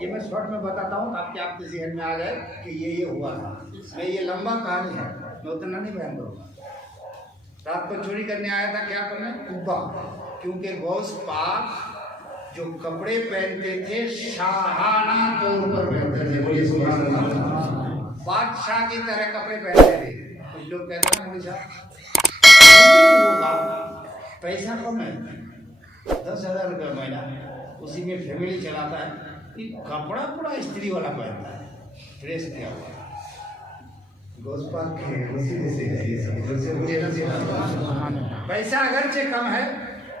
ये मैं शॉर्ट में बताता हूँ ताकि आपके जहन में आ जाए कि ये हुआ था। मैं ये लंबा कहानी है, मैं उतना नहीं बयान करूँगा। रात को चोरी करने आया था, क्या करने? कुब्बा। क्योंकि गौस पाक जो कपड़े पहनते थे शाहाना तौर पर पहनते थे, बोलिए सुभान अल्लाह। बादशाह की तरह कपड़े पहनते थे। कुछ लोग कहते हैं मौलवी साहब होगा, पैसा कम है, 10,000 रुपये महीना, उसी में फैमिली चलाता है, कपड़ा पूरा स्त्री वाला पहनता है, फ्रेश किया हुआ। पैसा अगरचे कम है,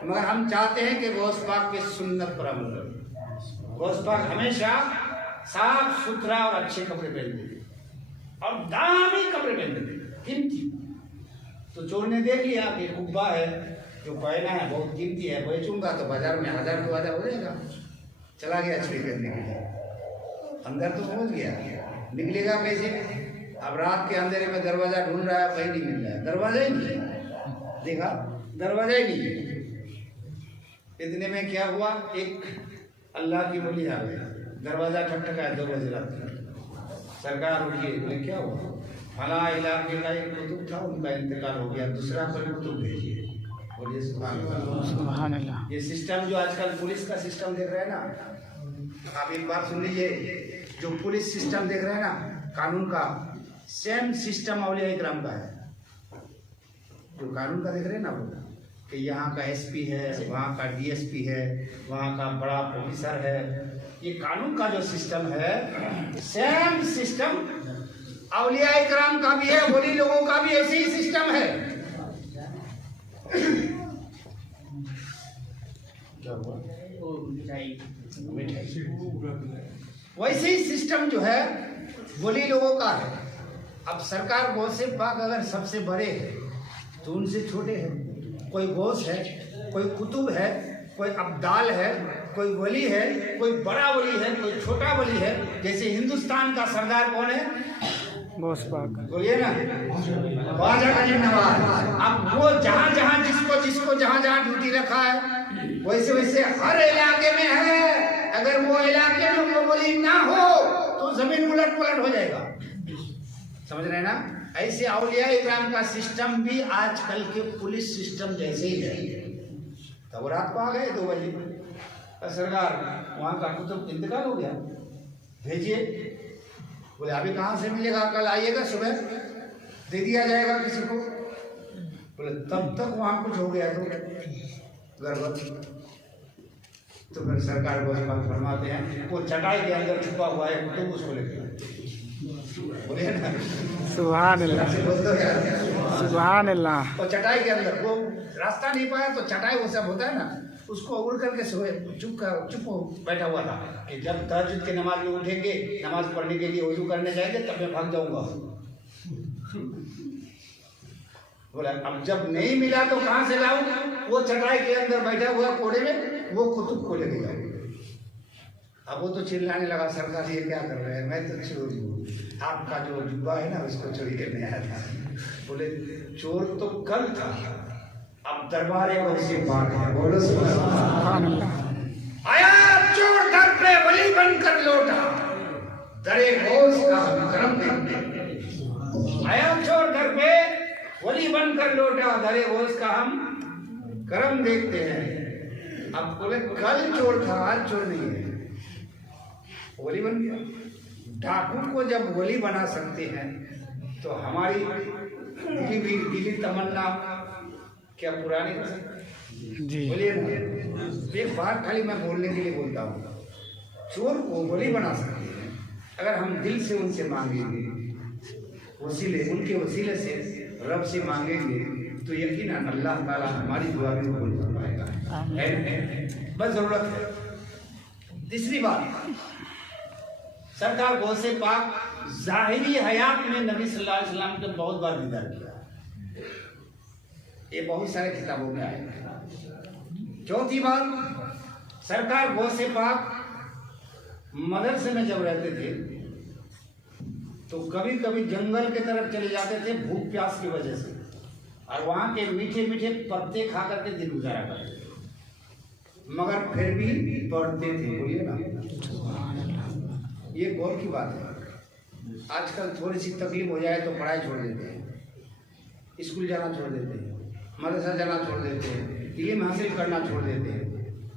मगर हम चाहते हैं कि गौस पाक की सुन्नत पर अमल करें। गौस पाक हमेशा साफ सुथरा और अच्छे कपड़े पहनते थे और दामी कपड़े पहनते थे, कीमती। तो चोर ने देख लिया कि कुब्बा है जो पहना है बहुत कीमती है, बेचूंगा तो बाजार में 1000 2000 हो जाएगा। चला गया चोरी करने के लिए, अंदर तो पहुंच गया, निकलेगा कैसे? अब रात के अंधेरे में दरवाजा ढूंढ रहा है, कहीं नहीं मिल रहा है, दरवाजा ही नहीं, देखा दरवाजा ही नहीं। इतने में क्या हुआ, एक अल्लाह की वली आ गया, दरवाजा ठकठकाया 2 बजे रात में। सरकार उठिए, बोले क्या हुआ? फला इलाके का एक कुतुब था, उनका इंतकाल हो गया, दूसरा पर कुतुब भेजिए। बोलिए सुभान अल्लाह। ये सिस्टम जो आजकल पुलिस का सिस्टम देख रहे हैं ना, आप एक बात सुन लीजिए, जो पुलिस सिस्टम देख रहे हैं ना, कानून का सेम सिस्टम औलिया इकराम का है। जो कानून का देख रहे हैं ना, वो कि यहाँ का एसपी है, वहाँ का डीएसपी है, वहाँ का बड़ा प्रोफेसर है, ये कानून का जो सिस्टम है, सेम सिस्टम औलिया इकराम का भी है, वली लोगों का भी ऐसे ही सिस्टम है। वैसे ही सिस्टम जो है वली लोगों का है। अब सरकार गौसे पाक अगर सबसे बड़े है तो उनसे छोटे हैं। कोई गौस है, कोई कुतुब है, कोई अब्दाल है, कोई वली है, कोई बड़ा वली है, कोई छोटा वली है। जैसे हिंदुस्तान का सरदार कौन है? गौस पाक, बोलिए ना, ख्वाजा गरीब नवाज। अब वो जहाँ जहाँ जिसको जहाँ जहाँ ड्यूटी रखा है, वैसे वैसे हर इलाके में है। अगर वो इलाके में वो वली ना हो तो जमीन उलट पुलट हो जाएगा। समझ रहे हैं ना? ऐसे औलिया इकराम का सिस्टम भी आजकल के पुलिस सिस्टम जैसे ही है। तब रात को आ गए 2 बजे, सरकार वहाँ का कुतुब इंतकाल हो गया, भेजिए। बोले अभी कहाँ से मिलेगा? कल आइएगा, सुबह दे दिया जाएगा किसी को। बोले तब तक वहाँ कुछ हो गया तो गड़बड़। तो फिर सरकार को फरमाते हैं वो चटाई के अंदर छुपा हुआ है कुतुब, उसको लेके बोलिए ना सुभान अल्लाह, सुभान अल्लाह। तो चटाई के अंदर वो रास्ता नहीं पाया तो चटाई वो सब होता है ना, उसको उड़ करके सोए, चुप बैठा हुआ था कि जब तहज्जुद की नमाज में उठेंगे, नमाज पढ़ने के लिए वजू करने जाएंगे, तब मैं भाग जाऊंगा। बोला अब जब नहीं मिला तो कहाँ से लाऊं? वो चटाई के अंदर बैठा हुआ कोने में, वो कुतुब को लेके जाऊंगा। अब वो तो चिल्लाने लगा, सरकार ये क्या कर रहे हैं? मैं तो चोर हूँ, आपका जो जुब्बा है ना उसको चोरी करने आया था। बोले चोर तो कल था, अब दरबार गौसे पाक है। बोलो सुभान अल्लाह। आया चोर दर पे वली बनकर लौटा, दरे गौस का करम देखते। आया चोर दर पे वली बनकर लौटा, दरे गौस का हम करम देखते हैं। अब बोले कल चोर था, आज चोर नहीं है, वली बन गया। डाकू को जब वली बना सकते हैं तो हमारी दिली तमन्ना क्या पुरानी कर सकते? बोलिए ना। एक बात खाली मैं बोलने के लिए बोलता हूँ, चोर को वली बना सकते हैं अगर हम दिल से उनसे मांगेंगे, वसीले उनके वसीले से रब से मांगेंगे, तो यकीनन अल्लाह ताला हमारी दुआ भी कबूल फरमाएगा। बस जरूरत है। तीसरी बात, सरकार गौसे पाक जाहिरी हयात में नबी सल्लल्लाहु अलैहि वसल्लम को बहुत बार दीदार किया, ये बहुत सारे किताबों में आया। चौथी बात, सरकार गौसे पाक मदरसे में जब रहते थे तो कभी कभी जंगल के तरफ चले जाते थे भूख प्यास की वजह से, और वहाँ के मीठे मीठे पत्ते खा करके दिन गुजारा करते थे, मगर फिर भी पढ़ते थे। बोलिए ना, ये गौर की बात है। आजकल थोड़ी सी तकलीफ हो जाए तो पढ़ाई छोड़ देते हैं, स्कूल जाना छोड़ देते हैं, मदरसा जाना छोड़ देते हैं, इल्म हासिल करना छोड़ देते हैं।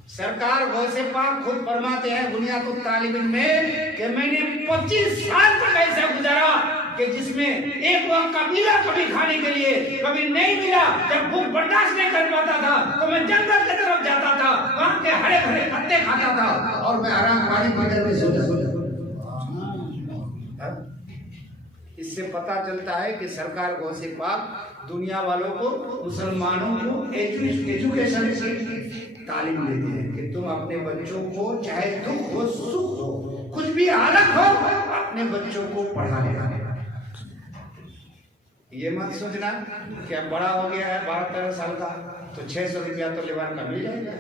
सरकार गौसे पाक खुद फरमाते हैं बुनियादुल तालिबिन में कि मैंने 25 साल तक ऐसा गुजारा कि जिसमें एक वक्त का मिला कभी खाने के लिए, कभी नहीं मिला। जब भूख बर्दाश्त नहीं कर पाता था तो मैं जंगल की तरफ जाता था, वहां के हरे भरे पत्ते खाता था और मैं आराम पानी पीकर के सोता था। इससे पता चलता है कि सरकार गौसे पाक दुनिया वालों को, मुसलमानों को एजुकेशन की तालीम देते हैं कि तुम अपने बच्चों को चाहे दुख हो सुख हो कुछ भी हालत हो अपने बच्चों को पढ़ा लेना। ये मत सोचना कि अब बड़ा हो गया है 12-13 साल का तो 600 रुपया तो लेबर का मिल जाएगा,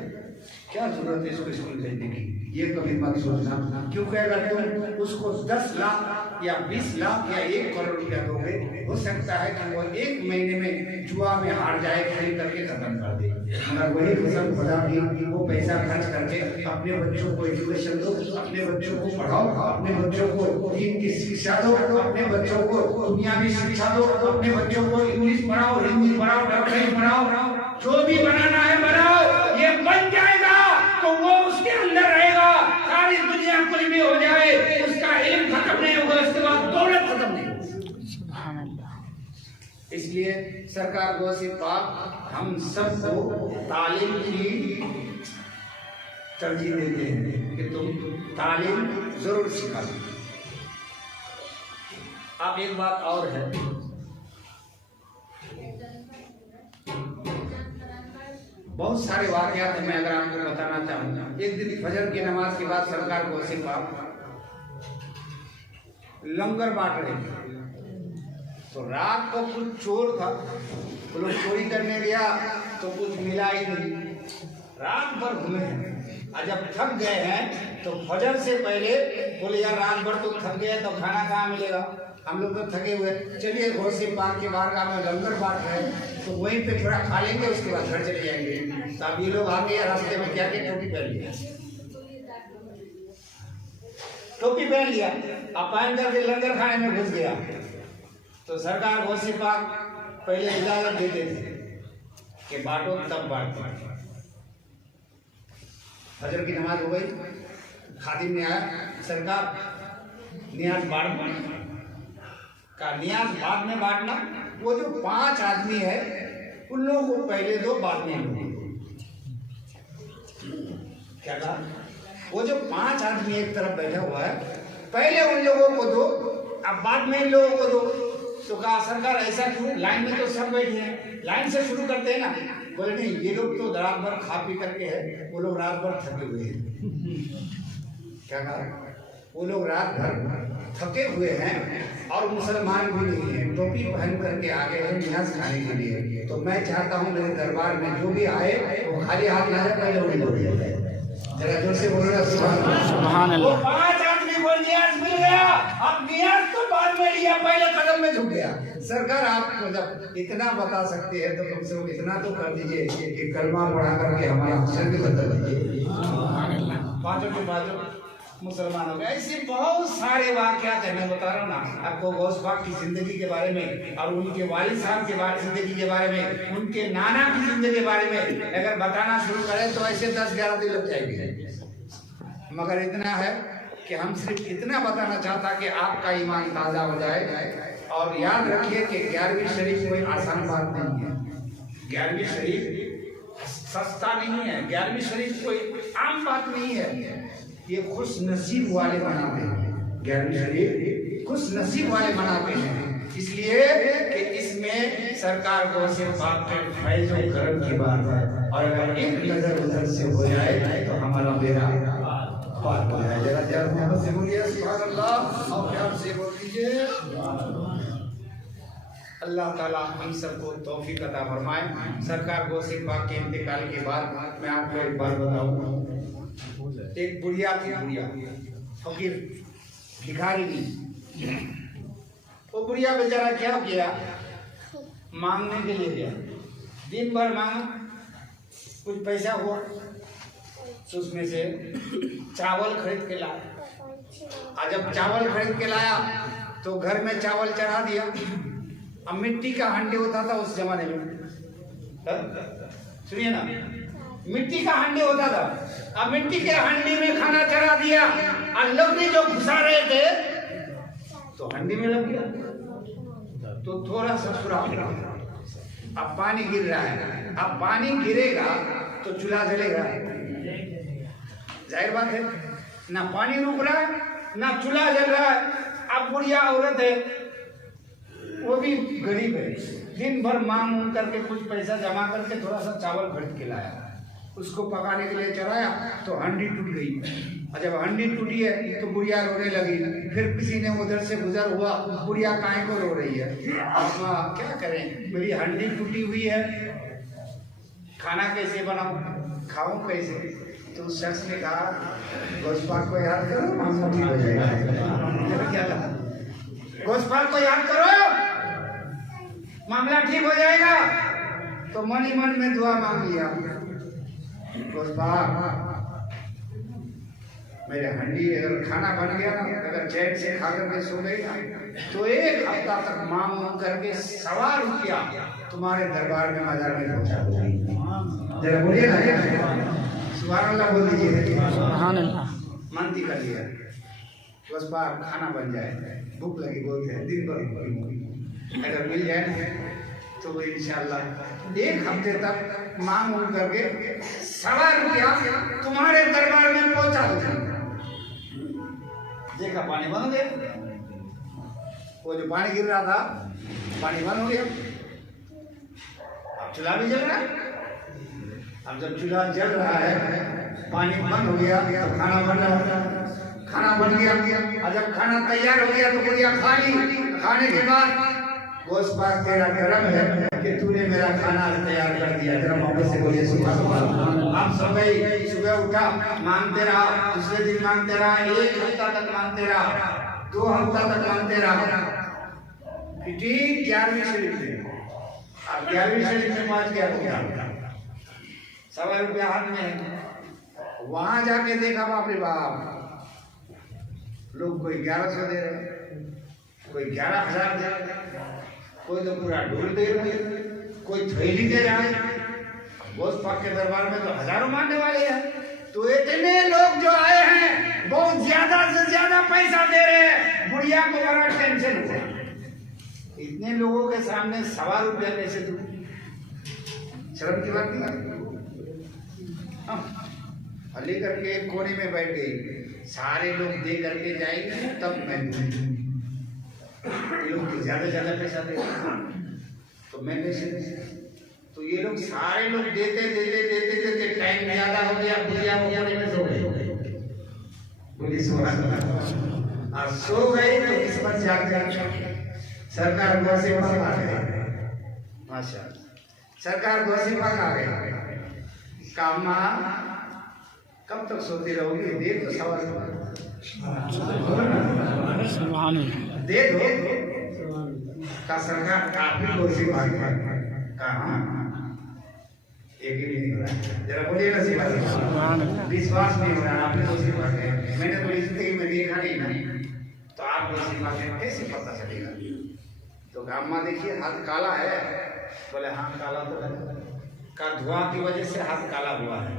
क्या जरूरत है इसको स्कूल भेजने की, ये कभी मत सोचना। क्योंकि अगर तुम उसको 10 लाख या 20 लाख या 1 करोड़ रुपया दोगे, हो सकता है कि वो 1 महीने में जुआ में हार जाए, खरीद करके खत्म कर दे। मगर वही फसल खुदा की वो पैसा खर्च करके अपने बच्चों को एजुकेशन दो, अपने बच्चों को पढ़ाओ, अपने बच्चों को दीन की शिक्षा दो, अपने बच्चों को दुनियावी शिक्षा दो, अपने बच्चों को इंग्लिश पढ़ाओ, हिंदी पढ़ाओ, डॉक्टरी पढ़ाओ, जो भी बनाना है बनाओ। ये बन जाएगा तो वो उसके अंदर रहेगा, सारी दुनिया कुछ भी हो जाए उसका इल्म खत्म नहीं होगा, उसके बाद दौलत खत्म नहीं होगी। इसलिए सरकार गौसे पाक हम सबको तालीम की तरजीह देते हैं कि तुम तालीम जरूर सीखा। अब एक बात और है, बहुत सारे वाकयात मैं अगर आपको बताना चाहूँगा। एक दिन फजर की नमाज के बाद सरकार गौसे पाक लंगर बांट रहे थे, तो रात को कुछ चोर था, वो लोग चोरी करने गया तो कुछ मिला ही नहीं। रात भर घूमे हैं और जब थक गए हैं तो फजर से पहले बोले यार रात भर तो थक गए तो खाना कहाँ मिलेगा, हम लोग तो थके हुए, चलिए गौसे पाक के बारगाह में लंगर बांट रहे हैं तो वहीं पे थोड़ा खा लेंगे, उसके बाद घर चले जाएंगे। तो अब ये लोग आ गए, रास्ते में क्या क्या टोपी पहन लिया, टोपी पहन लिया, अब पहन करके लंगर खाने में घुस गया। तो सरकार गौसे पाक पहले इजाजत देते थे कि बांटो तब बांटो। फजर की नमाज हो गई, खादिम ने आया, सरकार नियाज बांट का नियाज बाद में बांटना, वो जो 5 आदमी है उन लोगों को पहले दो बाद में लो। क्या कहा, वो जो 5 आदमी एक तरफ बैठा हुआ है पहले उन लोगों को दो, अब बाद में इन लोगों को दो। तो कहा सरकार ऐसा क्यों, लाइन में तो सब बैठे हैं, लाइन से शुरू करते हैं ना। बोले नहीं, ये लोग तो रात भर खा पी करके है, वो लोग रात भर थके हुए हैं। क्या कहा, वो लोग रात भर थके हुए हैं और मुसलमान भी नहीं है, टोपी पहन करके आ गए हैं नियाज खाने के लिए। तो मैं चाहता हूँ मेरे दरबार में जो भी आए वो खाली हाथ ना जाए, पहले उन्हें दो दिया। जरा जोर से बोलना सुभान अल्लाह। 5 आदमी को नियाज मिल गया, अब नियाज तो बाद में लिया, पहले कदम में झुक गया। सरकार आप जब इतना बता सकते हैं तो कम से कम इतना तो कर दीजिए कि कलमा पढ़ा करके हमारा हुस्न भी बदल दीजिए। पांचों के पांचों मुसलमानों के ऐसे बहुत सारे वाकयात हैं, मैं बता रहा हूँ ना आपको गौस पाक की जिंदगी के बारे में और उनके वालिद साहब के बारे जिंदगी के बारे में, उनके नाना की जिंदगी के बारे में अगर बताना शुरू करें तो ऐसे 10-11 दिन लग जाएंगे। मगर इतना है कि हम सिर्फ इतना बताना चाहता कि आपका ईमान ताज़ा हो जाए। और याद रखिए कि 11वीं शरीफ कोई आसान बात नहीं है, 11वीं शरीफ सस्ता नहीं है, 11वीं शरीफ कोई आम बात नहीं है। ये खुश नसीब वाले बनाते हैं, 11वीं शरीफ खुश नसीब वाले बनाते हैं, इसलिए कि इसमें सरकार गौसे पाक के फैज़ और करम की बात है। और अगर एक नजर उधर से हो जाए तो हमारा बेड़ा पार हो जाए। जरा जरा मोहब्बत से बोलिए सुभान अल्लाह, और प्यार से बोल दीजिए। अल्लाह ताला हम सबको तौफीक अता फरमाए। सरकार गौसे पाक के इंतकाल के बाद मैं आपको एक बात बताऊँ, एक बुढ़िया थी, बुढ़िया फकीर भिखारी थी। वो बुढ़िया बेचारा क्या किया, मांगने के लिए गया, दिन भर मांगा, कुछ पैसा हुआ तो उसमें से चावल खरीद के लाया, आज जब चावल खरीद के लाया तो घर में चावल चढ़ा दिया। अब मिट्टी का हांडी होता था उस जमाने में, सुनिए ना, मिट्टी का हांडी होता था। अब मिट्टी के हांडी में खाना चढ़ा दिया और लकड़ी जो घुसा रहे थे तो हांडी में लग गया, तो थोड़ा सा सुराख। अब पानी गिर रहा है, अब पानी गिरेगा तो चूल्हा जलेगा, जाहिर बात है। ना पानी रुक रहा है ना चूल्हा जल रहा है। अब बुढ़िया औरत है, वो भी गरीब है, दिन भर मांग करके कुछ पैसा जमा करके थोड़ा सा चावल खरीद के लाया, उसको पकाने के लिए चढ़ाया तो हांडी टूट गई। और जब हांडी टूटी है तो बुढ़िया रोने लगी। फिर किसी ने उधर से गुजर हुआ, बुढ़िया काहे को रो रही है? अब क्या करें, मेरी हांडी टूटी हुई है, खाना कैसे बनाऊं, खाऊं कैसे? तो उस शख्स ने कहा, गोस्पाल को याद करो, मामला ठीक हो जाएगा। क्या कहा? गोस्पाल को याद करो, मामला ठीक हो जाएगा। तो मन ही मन में दुआ मांग लिया, गोस्पाल मेरे हंडी अगर खाना बन गया ना, अगर चैन से खा करके सो गई ना, तो 1 हफ्ता तक मांग करके 1.25 रुपया तुम्हारे दरबार में मजार में पहुंचा दूंगी। जरा बोलिए ना, सुभान अल्लाह बोल दीजिए। सुभान अल्लाह। मानती कर लिया, बस बार खाना बन जाए, भूख लगी बोलते हैं, दिन भर अगर मिल जाए ना तो वो इंशाअल्लाह 1 हफ्ते तक मांग करके 1.25 रुपया तुम्हारे दरबार में पहुंचा दूंगी। देखा पानी बंद हो गया, वो जो पानी गिर रहा था पानी बंद हो गया। अब चूल्हा भी जल रहा है। अब जब चूल्हा जल रहा है, पानी बंद हो गया तो खाना बन रहा है, खाना बन गया। और जब खाना तैयार हो गया तो बुढ़िया खा ली। खाने के बाद गोश्त पाक तेरा करम है कि तूने मेरा खाना तैयार कर दिया। जरा मोहब्बत से बोलिए सुभान अल्लाह। आप सो गई, सुबह उठा, मांगते रहा, दूसरे दिन मांगते रहा, 1 हफ्ता तक मांगते रहा, 2 हफ्ता तक मांगते रहा। ठीक 11वीं शरीफ में, अब 11वीं शरीफ में पहुंच गया तो क्या 1.25 रुपया हाथ में है। वहां जाके देखा, बाप रे बाप, लोग कोई 1100 दे रहे, कोई 11,000 दे रहे, कोई तो पूरा ढोल दे रहे, कोई थैली दे रहा है। गोश्त पाक के दरबार में तो हजारों मानने वाले हैं। तो इतने लोग जो आए हैं बहुत ज्यादा से ज्यादा पैसा दे रहे हैं। बुढ़िया को बड़ा टेंशन हुआ, इतने लोगों के सामने 1.25 रुपया कैसे दूं? शर्म की बात नहीं। ले करके एक कोने में बैठ गई, सारे लोग दे करके जाएंगे तब मैं ये लोग ज्यादा पैसा दे तो मैं कैसे? तो ये लोग सारे लोग देते देते देते देते टाइम ज्यादा हो गया, बुढ़िया कोने में सो गई। बोली सुभान अल्लाह। और सो गई तो किस्मत जाग गई। सरकार गौसे पाक आ गए, माशाअल्लाह, सरकार गौसे पाक आ गए। कामा कब तक सोती रहोगी? दे तो सवाल दे दो का सरकार काफी गौसे पाक कहा एक ही नहीं हो रहा। जरा बोलिए ना, विश्वास नहीं हो रहा, आप ही गौसे पाक है। मैंने तो जिंदगी में देखा नहीं, तो आप गौसे पाक है कैसे पता चलेगा? तो गामा देखिए हाथ काला है, बोले हाँ काला तो है, का धुआं की वजह से हाथ काला हुआ है।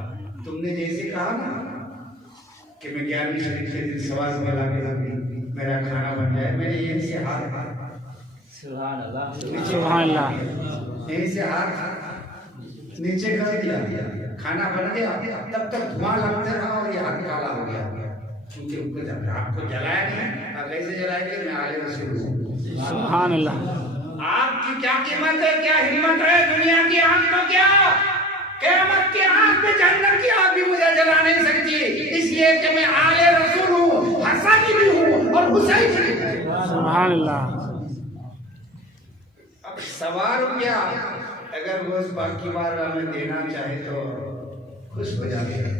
तुमने जैसे कहा ना कि मैं 11वीं शरीफ के दिन सवाल में लाके मेरा खाना बन जाए, मैंने यहीं से हाथ सुभान अल्लाह यहीं से हाथ नीचे कर दिया, खाना बन गया। तब तक धुआं लगते रहा और ये हाथ काला हो गया, क्योंकि उनको जब आपको जलाया नहीं, कैसे जलाएंगे? मैं आले रसूल सुभान अल्लाह। आपकी क्या कीमत है, क्या हिम्मत है? दुनिया की आग तो क्या, क़यामत की आग में जन्नत की आग भी मुझे जला नहीं सकती, इसलिए कि मैं आले रसूल हूँ, हसनी भी हूँ और हुसैन भी हूँ। सुभान अल्लाह। अब 1.25 रुपया अगर गोश्त पाक की बारगाह में देना चाहे तो खुश हो जाते हैं।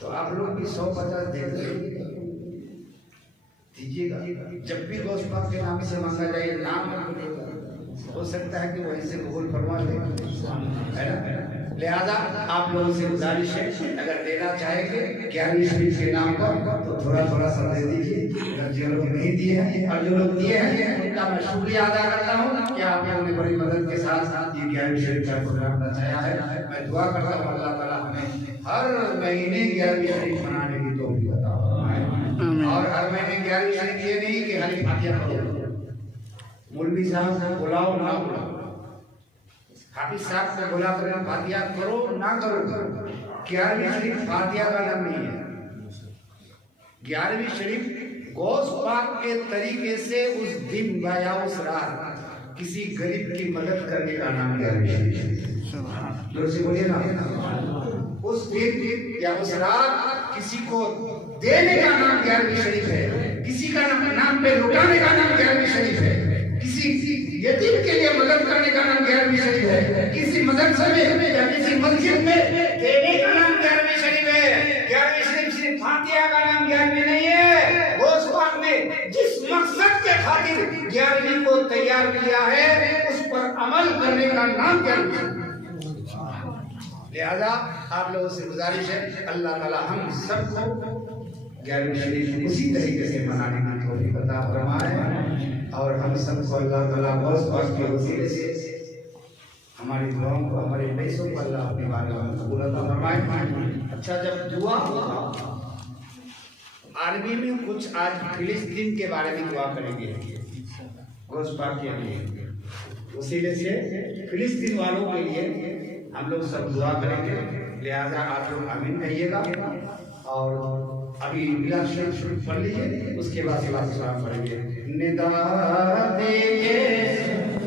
तो आप लोग भी 100-50 दीजिएगा। जब भी गोश्त पाक के नाम से मांगा जाए, नाम हो सकता है कि वहीं से कबूल फरमा दे, है ना? लिहाजा आप लोगों से गुजारिश है, अगर देना चाहेंगे 11वीं शरीफ के नाम पर तो थोड़ा थोड़ा सा दे दीजिए। अगर जो लोग नहीं दिए हैं और जो लोग दिए हैं उनका मैं शुक्रिया अदा करता हूँ कि आप लोगों ने बड़ी मदद के साथ साथ ये 11वीं शरीफ का प्रोग्राम बनाया है। मैं दुआ करता हूँ अल्लाह ताला हमें हर महीने 11वीं शरीफ मनाने की तौफीक अता फरमाए। और हर महीने 11वीं शरीफ ये नहीं कि खाली फातिहा पढ़ो, मौलवी साहब बुलाओ ना बुलाओ, हाफिज साहब को बुला कर फातिहा करो ना करो, 11वीं शरीफ फातिहा का नाम नहीं है। 11वीं शरीफ गौस पाक के तरीके से उस दिन या उस रात किसी गरीब की मदद करने का नाम 11वीं शरीफ है। जोर से बोलिए ना। उस दिन या उस रात किसी को देने का नाम 11वीं शरीफ है, किसी का नाम पे लुटाने का नाम 11वीं शरीफ है, किसी यतीम के लिए मदद करने का नाम 11वीं शरीफ है, किसी मदरसे में या किसी मस्जिद में देने का नाम 11वीं शरीफ है। 11वीं शरीफ सिर्फ फातिहा का नाम 11वीं नहीं है। गौस पाक ने जिस मकसद के खातिर 11वीं को तैयार किया है उस पर अमल करने का नाम 11वीं। लिहाजा आप लोगों से गुजारिश है, अल्लाह ताला हम सबको 11वीं शरीफ उसी तरीके से मनाने की तौफीक अता फरमाए और हम सबको अल्लाह ताला गौस पाक के वसीले से हमारी दुआओं को, हमारे पैसों को अल्लाह अपने बारगाह में कबूल अता फरमाए। अच्छा, जब दुआ अरबी में कुछ आज फिलिस्तीन के बारे में दुआ करेंगे गौस पाक के लिए, वसीले से फिलिस्तीन वालों के लिए हम लोग सब दुआ करेंगे। लिहाजा आप लोग आमीन कहिएगा और अभी मिलाद शरीफ पढ़ लीजिए, उसके बाद सलाम पढ़ेंगे। निदा दे